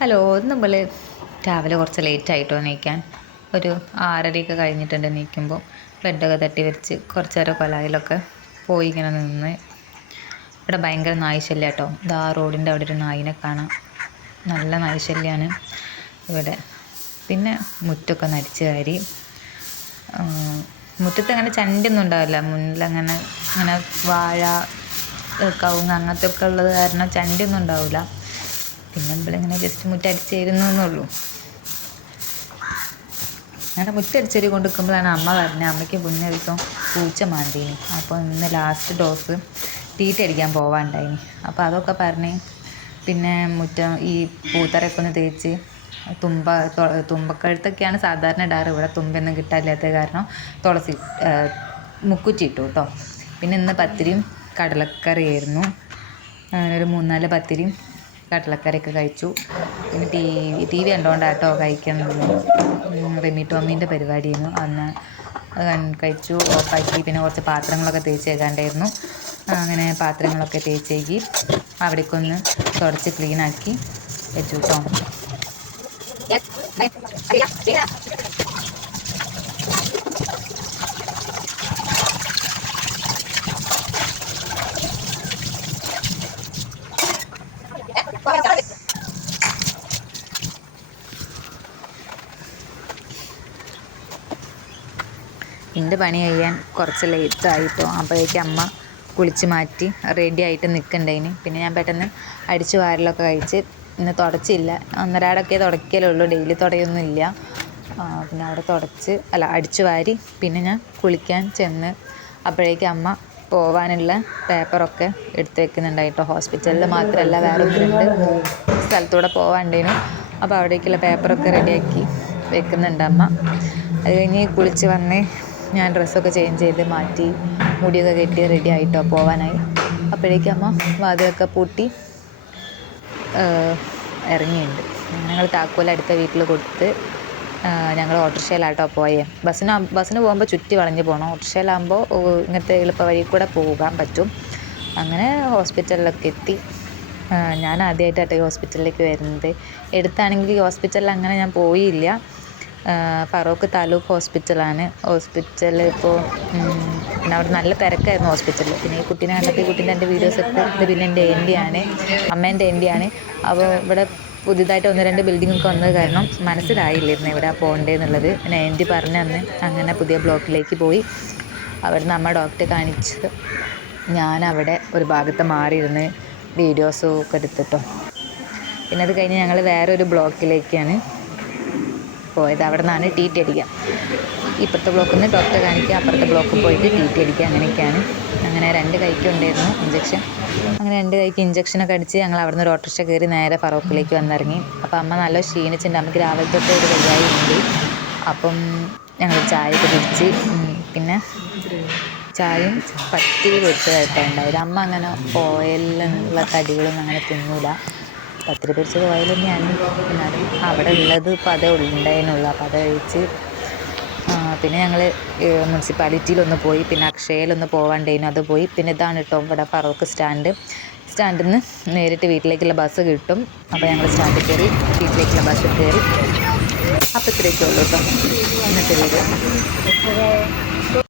Hello, നമ്മൾ രാവിലെ കുറച്ച് ലേറ്റ് ആയിട്ടോ എണീക്കാൻ. ഒരു 6:30 കഴിഞ്ഞിട്ടുണ്ട് എണീക്കുമ്പോൾ. ബെഡൊക്കെ തട്ടി വെച്ച് കുറച്ച് നേരം കൊലായിലൊക്കെ പോയി ഇങ്ങനെ നിന്ന്. ഇവിടെ ഭയങ്കര നായ്ശല്യം കേട്ടോ. ഇതാ റോഡിൻ്റെ അവിടെ ഒരു നായിനെ കാണാം. നല്ല നായ്ശല്യമാണ് ഇവിടെ. പിന്നെ മുറ്റമൊക്കെ നടിച്ച് കയറി. മുറ്റത്ത് അങ്ങനെ ചണ്ടിയൊന്നും ഉണ്ടാവില്ല. മുന്നിലങ്ങനെ അങ്ങനെ വാഴ, കവുങ്ങ് അങ്ങനത്തെ ഒക്കെ ഉള്ളത് കാരണം ചണ്ടിയൊന്നും ഉണ്ടാവില്ല. പിന്നെ നമ്മളിങ്ങനെ ജസ്റ്റ് മുറ്റടിച്ചേരുന്നു എന്നുള്ളൂ. അങ്ങനെ മുറ്റടിച്ചേരി കൊണ്ടിരിക്കുമ്പോഴാണ് അമ്മ പറഞ്ഞത് അമ്മയ്ക്ക് മുന്നേ ദിവസം പൂച്ച മാന്തീനി. അപ്പോൾ ഇന്ന് ലാസ്റ്റ് ഡോസ് തീറ്റ അടിക്കാൻ പോവാണ്ടായിനി. അപ്പോൾ അതൊക്കെ പറഞ്ഞ് പിന്നെ മുറ്റം ഈ പൂത്തറയൊക്കെ ഒന്ന് തേച്ച് തുമ്പക്കഴുത്തൊക്കെയാണ് സാധാരണ ഇടാറ്. ഇവിടെ തുമ്പൊന്നും കിട്ടാനില്ലാത്തത് കാരണം തുളസി മുക്കുറ്റി ഇട്ടു കേട്ടോ. പിന്നെ ഇന്ന് പത്തിരിയും കടലക്കറിയായിരുന്നു. ഒരു 3-4 പത്തിരിയും കടലക്കറിയൊക്കെ കഴിച്ചു. പിന്നെ ടി വി കണ്ടുകൊണ്ടാട്ടോ കഴിക്കുന്നത്. റിമി ടോമീൻ്റെ പരിപാടിയായിരുന്നു. അന്ന് അത് കഴിച്ചു, ഓഫാക്കി. പിന്നെ കുറച്ച് പാത്രങ്ങളൊക്കെ തേച്ച് വെക്കാണ്ടായിരുന്നു. അങ്ങനെ പാത്രങ്ങളൊക്കെ തേച്ചേക്കി അവിടേക്കൊന്ന് തുടച്ച് ക്ലീനാക്കി വെച്ചു കേട്ടോ. എൻ്റെ പണി കഴിയാൻ കുറച്ച് ലേറ്റായിട്ടോ. അപ്പോഴേക്കും അമ്മ കുളിച്ച് മാറ്റി റെഡി ആയിട്ട് നിൽക്കണ്ടേന്. പിന്നെ ഞാൻ പെട്ടെന്ന് അടിച്ചു വാരലൊക്കെ കഴിച്ച് ഇന്ന് തുടച്ചില്ല. ഒന്നരാടൊക്കെ തുടയ്ക്കലുള്ളൂ, ഡെയിലി തുടയൊന്നുമില്ല. പിന്നെ അവിടെ അടിച്ചു വാരി പിന്നെ ഞാൻ കുളിക്കാൻ ചെന്ന് അപ്പോഴേക്കും അമ്മ പോവാനുള്ള പേപ്പറൊക്കെ എടുത്ത് വെക്കുന്നുണ്ടായിട്ടോ. ഹോസ്പിറ്റലിൽ മാത്രമല്ല വേറെ 1-2 സ്ഥലത്തൂടെ പോവാണ്ടേനു. അപ്പോൾ അവിടേക്കുള്ള പേപ്പറൊക്കെ റെഡിയാക്കി വെക്കുന്നുണ്ട് അമ്മ. അത് കഴിഞ്ഞ് കുളിച്ച് വന്ന് ഞാൻ ഡ്രസ്സൊക്കെ ചേഞ്ച് ചെയ്ത് മാറ്റി മുടിയൊക്കെ കെട്ടി റെഡി ആയിട്ടോ പോവാനായി. അപ്പോഴേക്കും അമ്മ വാതിലൊക്കെ പൂട്ടി ഇറങ്ങിയിട്ടുണ്ട്. ഞങ്ങൾ താക്കോൽ അടുത്ത വീട്ടിൽ കൊടുത്ത് ഞങ്ങൾ ഓട്ടോറിക്ഷയിലാട്ടോ പോയേ. ബസ്സിന് പോകുമ്പോൾ ചുറ്റി വളഞ്ഞ് പോകണം. ഓട്ടോറിക്ഷയിലാകുമ്പോൾ ഇങ്ങനത്തെ എളുപ്പ വഴി കൂടെ പോകാൻ പറ്റും. അങ്ങനെ ഹോസ്പിറ്റലിലൊക്കെ എത്തി. ഞാൻ ആദ്യമായിട്ടാട്ടോ ഈ ഹോസ്പിറ്റലിലേക്ക് വരുന്നത്. എടുത്താണെങ്കിൽ ഈ ഹോസ്പിറ്റലിൽ അങ്ങനെ ഞാൻ പോയില്ല. ഫറോക്ക് താലൂക്ക് ഹോസ്പിറ്റലാണ്. ഹോസ്പിറ്റലിൽ ഇപ്പോൾ പിന്നെ അവിടെ നല്ല തിരക്കായിരുന്നു ഹോസ്പിറ്റലിൽ. പിന്നെ ഈ കുട്ടീനെ കണ്ടപ്പോൾ ഈ കുട്ടീൻ്റെ എൻ്റെ വീഡിയോസൊക്കെ ഇത് പിന്നെ എൻ്റെ ആൻറ്റിയാണ്, അമ്മേൻ്റെ ആൻറ്റിയാണ്. അപ്പോൾ ഇവിടെ പുതിയതായിട്ട് 1-2 ബിൽഡിങ്ങൊക്കെ വന്നത് കാരണം മനസ്സിലായില്ലായിരുന്നു എവിടെ പോകേണ്ടതെന്നുള്ളത്. പിന്നെ ആൻറ്റി പറഞ്ഞു തന്ന് അങ്ങനെ പുതിയ ബ്ലോക്കിലേക്ക് പോയി. അവിടുന്ന് അമ്മ ഡോക്ടറെ കാണിച്ച് ഞാനവിടെ ഒരു ഭാഗത്ത് മാറിയിരുന്ന് വീഡിയോസും ഒക്കെ എടുത്തിട്ടോ. പിന്നെ അത് കഴിഞ്ഞ് ഞങ്ങൾ വേറൊരു ബ്ലോക്കിലേക്കാണ് പോയത്. അവിടെ നിന്നാണ് ടി ടി അടിക്കുക. ഇപ്പുറത്തെ ബ്ലോക്കിൽ നിന്ന് ഡോക്ടറെ കാണിക്കുക, അപ്പുറത്തെ ബ്ലോക്കിൽ പോയിട്ട് ടി ടി അടിക്കുക. അങ്ങനെയൊക്കെയാണ്. അങ്ങനെ 2 കൈക്കും ഉണ്ടായിരുന്നു ഇഞ്ചക്ഷൻ. അങ്ങനെ 2 കൈക്ക് ഇഞ്ചക്ഷനൊക്കെ അടിച്ച് ഞങ്ങൾ അവിടെ നിന്ന് ഒരു ഓട്ടോറിക്ഷ കയറി നേരെ ഫറോക്കിലേക്ക് വന്നിറങ്ങി. അപ്പോൾ അമ്മ നല്ല ക്ഷീണിച്ചിട്ടുണ്ട്. അമ്മയ്ക്ക് രാവിലെ തൊട്ട് ഒരു വയ്യായി ഉണ്ട്. അപ്പം ഞങ്ങൾ ചായയൊക്കെ കുടിച്ച് പിന്നെ ചായയും പത്തിരി പൊരിച്ചതായിട്ടാണ് ഉണ്ടായത്. അമ്മ അങ്ങനെ ഓയിലുള്ള കടികളൊന്നും അങ്ങനെ തിന്നൂല. പത്തിരി പൊരിച്ചത് ഓയിൽ തന്നെയാണ്. എന്നാലും അവിടെ ഉള്ളത് ഇപ്പോൾ അതേ ഉണ്ടായിരുന്നുള്ളൂ. അപ്പോൾ അത് കഴിച്ച് പിന്നെ ഞങ്ങൾ മുനിസിപ്പാലിറ്റിയിലൊന്ന് പോയി. പിന്നെ അക്ഷയയിലൊന്ന് പോവാണ്ടേനു, അത് പോയി. പിന്നെ ഇതാണ് കേട്ടോ ഇവിടെ ഫറോക്ക് സ്റ്റാൻഡിൽ നിന്ന് നേരിട്ട് വീട്ടിലേക്കുള്ള ബസ് കിട്ടും. അപ്പോൾ ഞങ്ങൾ സ്റ്റാൻഡിൽ കയറി വീട്ടിലേക്കുള്ള ബസ്സിൽ കയറി. അപ്പോൾ ഇത്രയൊക്കെ ഉള്ളൂ കേട്ടോ ഇന്നത്തെ വീഡിയോ.